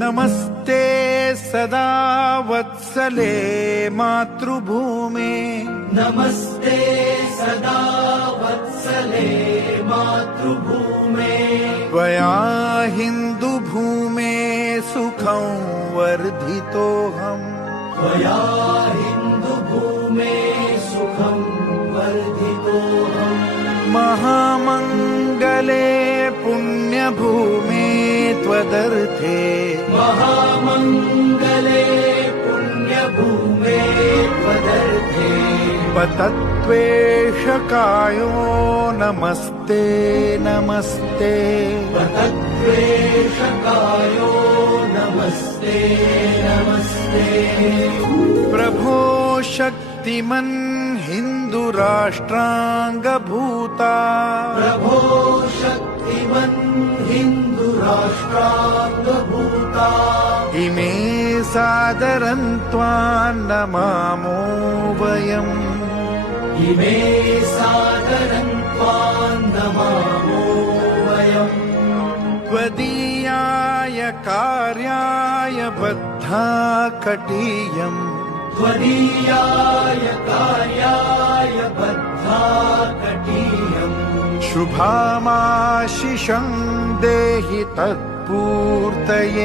नमस्ते सदा वत्सले मातृभूमे नमस्ते सदा वत्सले मातृभूमे त्वया हिन्दुभूमे सुखं वर्धितोऽहम् त्वया हिन्दुभूमे सुखं वर्धितोऽहम् महामङ्गले पुण्यभूमे त्वदर्थे महामङ्गले पुण्यभूमे त्वदर्थे पतत्वेषकायो नमस्ते नमस्ते पतत्वेषकायो नमस्ते नमस्ते प्रभो शक्तिमन् हिन्दुराष्ट्राङ्गभूता प्रभो शक्तिमन् हिन्दुराष्ट्राङ्गभूता इमे सादरं त्वां नमामो वयम् इमे सादरं त्वां नमामो वयम् त्वदीयाय कार्याय बद्धा कटीयम् त्वदीयाय कार्याय बद्धा कटीयम् शुभामाशिषं देहि तत्पूर्तये।